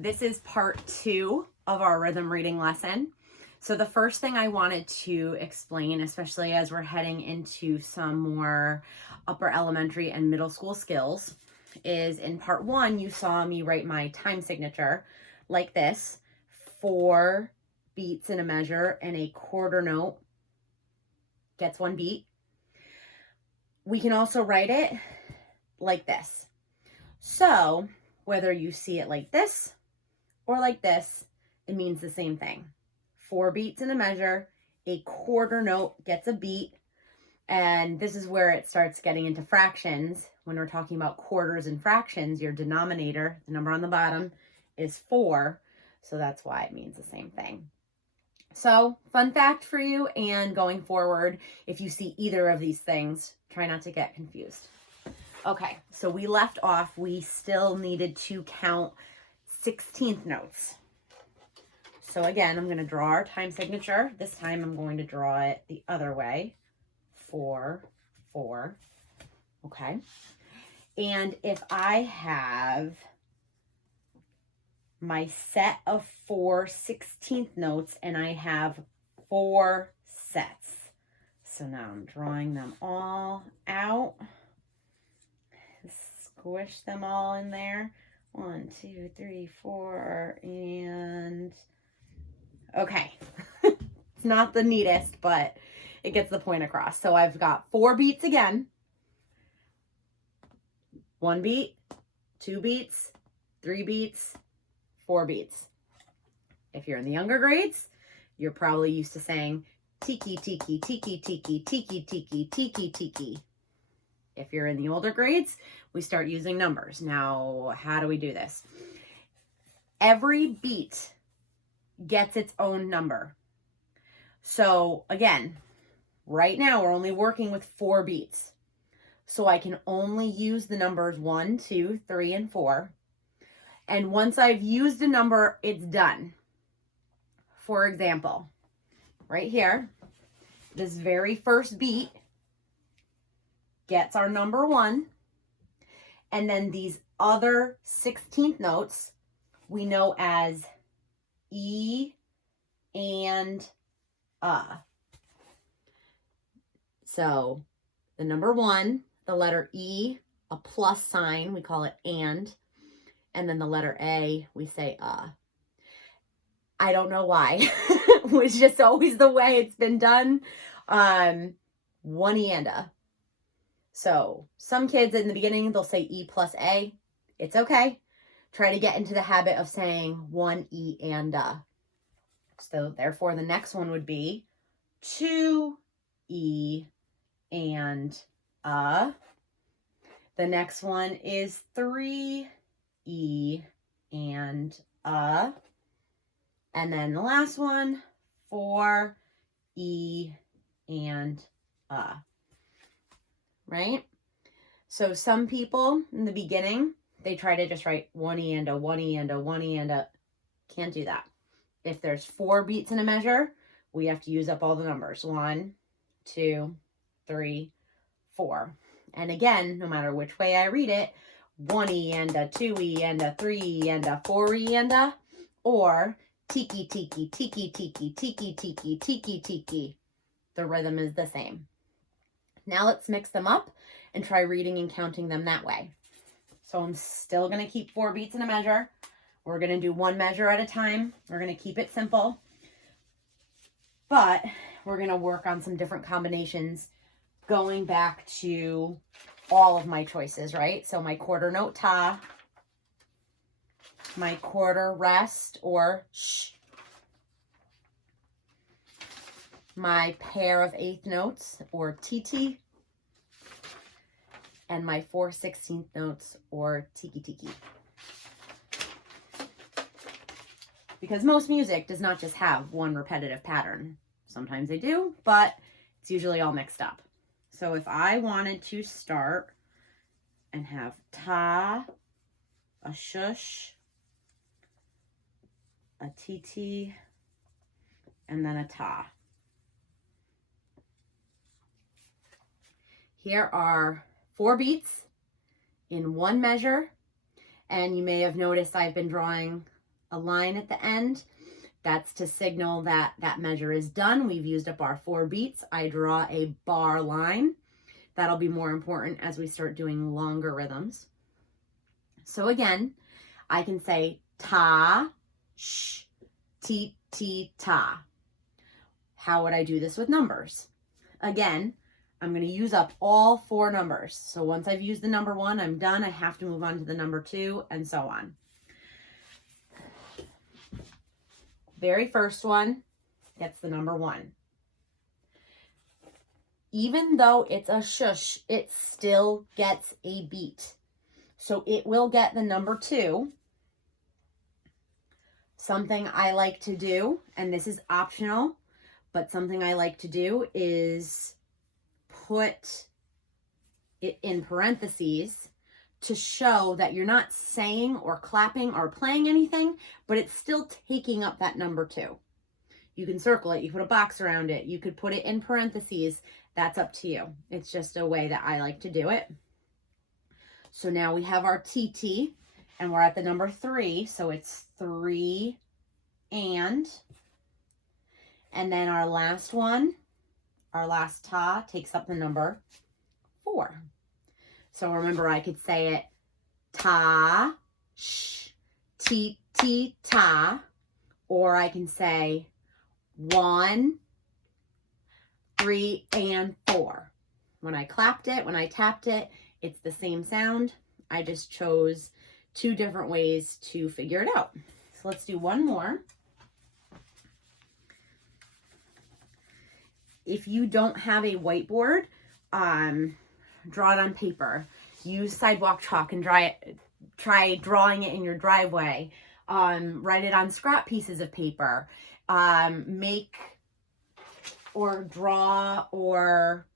This is part 2 of our rhythm reading lesson. So the first thing I wanted to explain, especially as we're heading into some more upper elementary and middle school skills, is in part 1, you saw me write my time signature like this: 4 beats in a measure and a quarter note gets 1 beat. We can also write it like this. So whether you see it like this or like this, it means the same thing. 4 beats in a measure, a quarter note gets a beat. And this is where it starts getting into fractions. When we're talking about quarters and fractions, your denominator, the number on the bottom, is 4. So that's why it means the same thing. So, fun fact for you, and going forward, if you see either of these things, try not to get confused. Okay, so we left off, we still needed to count 16th notes. So again, I'm going to draw our time signature. This time I'm going to draw it the other way. 4, 4. Okay. And if I have my set of 4 16th notes and I have 4 sets. So now I'm drawing them all out. Squish them all in there. 1, 2, 3, 4, and okay. It's not the neatest, but it gets the point across. So I've got 4 beats again. 1 beat, 2 beats, 3 beats, 4 beats. If you're in the younger grades, you're probably used to saying tiki, tiki, tiki, tiki, tiki, tiki, tiki, tiki. If you're in the older grades, we start using numbers. Now, how do we do this? Every beat gets its own number. So again, right now we're only working with 4 beats. So I can only use the numbers 1, 2, 3, and 4. And once I've used a number, it's done. For example, right here, this very first beat gets our number 1. And then these other 16th notes we know as E and So the number 1, the letter E, a plus sign, we call it and then the letter A, we say I don't know why. It was just always the way it's been done. 1 E and a. So some kids in the beginning, they'll say E plus A. It's okay. Try to get into the habit of saying 1 E and a. So therefore the next one would be 2 E and a. The next one is 3 E and a. And then the last one, 4 E and a. Right? So some people in the beginning, they try to just write 1 E and a, 1 E and a, 1 E and a. Can't do that. If there's 4 beats in a measure, we have to use up all the numbers. 1, 2, 3, 4. And again, no matter which way I read it, 1 E and a, 2 E and a, 3 E and a, 4 E and a, or tiki, tiki, tiki, tiki, tiki, tiki, tiki, tiki. The rhythm is the same. Now let's mix them up and try reading and counting them that way. So I'm still going to keep 4 beats in a measure. We're going to do 1 measure at a time. We're going to keep it simple. But we're going to work on some different combinations going back to all of my choices, right? So my quarter note ta, my quarter rest or sh, my pair of 8th notes or tt, and my 4 16th notes or tiki tiki. Because most music does not just have one repetitive pattern. Sometimes they do, but it's usually all mixed up. So if I wanted to start and have ta, a shush, a tt, and then a ta. Here are 4 beats in 1 measure, and you may have noticed I've been drawing a line at the end. That's to signal that that measure is done. We've used up our 4 beats. I draw a bar line. That'll be more important as we start doing longer rhythms. So again, I can say ta, sh, ti, ti, ta. How would I do this with numbers? Again, I'm going to use up all 4 numbers. So once I've used the number 1, I'm done. I have to move on to the number 2 and so on. Very first one gets the number 1. Even though it's a shush, it still gets a beat. So it will get the number 2. Something I like to do, and this is optional, but something I like to do is put it in parentheses to show that you're not saying or clapping or playing anything, but it's still taking up that number 2. You can circle it, you put a box around it, you could put it in parentheses. That's up to you. It's just a way that I like to do it. So now we have our TT, and we're at the number 3, so it's 3 and then our last one, our last ta takes up the number 4. So remember, I could say it ta, sh, ti, ti, ta, or I can say 1, 3, and 4. When I clapped it, when I tapped it, it's the same sound. I just chose 2 different ways to figure it out. So let's do one more. If you don't have a whiteboard, draw it on paper. Use sidewalk chalk and try drawing it in your driveway. Write it on scrap pieces of paper. Make or draw or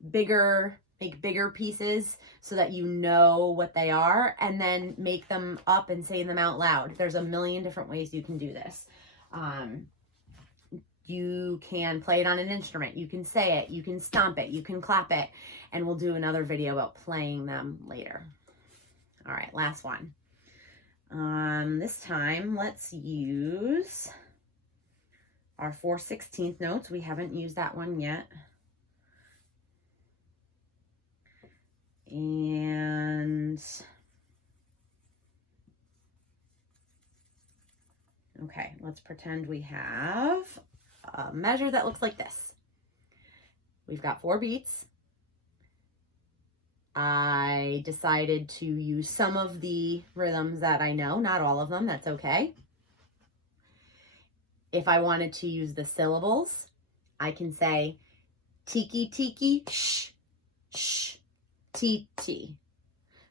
make bigger pieces so that you know what they are, and then make them up and say them out loud. There's a million different ways you can do this. You can play it on an instrument. You can say it. You can stomp it. You can clap it. And we'll do another video about playing them later. All right, last one. This time, let's use our 4/16 notes. We haven't used that one yet. And okay, let's pretend we have a measure that looks like this. We've got 4 beats. I decided to use some of the rhythms that I know, not all of them, that's okay. If I wanted to use the syllables, I can say tiki tiki sh, sh, ti ti.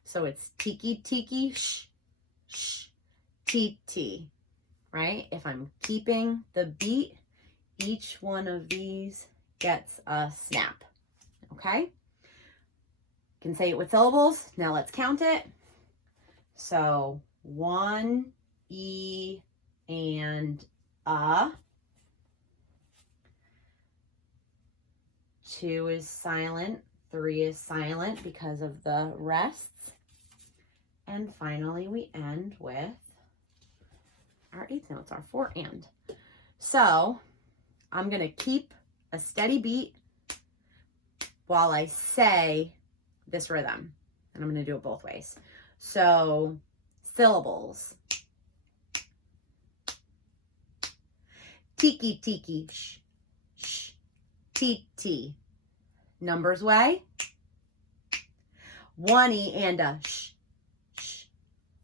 So it's tiki tiki sh, sh, ti ti, right? If I'm keeping the beat, each one of these gets a snap, okay? Can say it with syllables. Now let's count it. So 1, E, and A. 2 is silent. 3 is silent because of the rests. And finally, we end with our 8th notes, our 4 and. So I'm going to keep a steady beat while I say this rhythm, and I'm going to do it both ways. So syllables. Tiki tiki sh, sh, ti ti. Numbers way. 1 E and a sh, sh.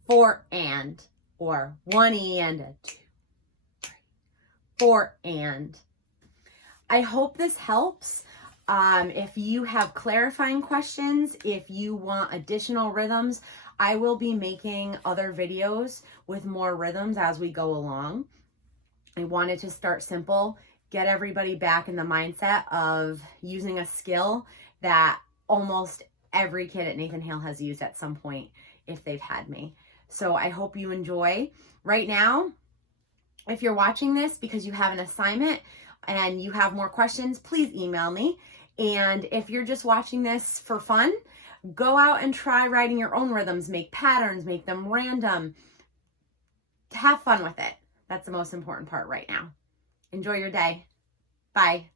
4 and, or 1 E and a 2, 3, 4 and. I hope this helps. If you have clarifying questions, if you want additional rhythms, I will be making other videos with more rhythms as we go along. I wanted to start simple, get everybody back in the mindset of using a skill that almost every kid at Nathan Hale has used at some point if they've had me. So I hope you enjoy. Right now, if you're watching this because you have an assignment and you have more questions, please email me. And if you're just watching this for fun, go out and try writing your own rhythms, make patterns, make them random. have fun with it. That's the most important part right now. Enjoy your day. Bye.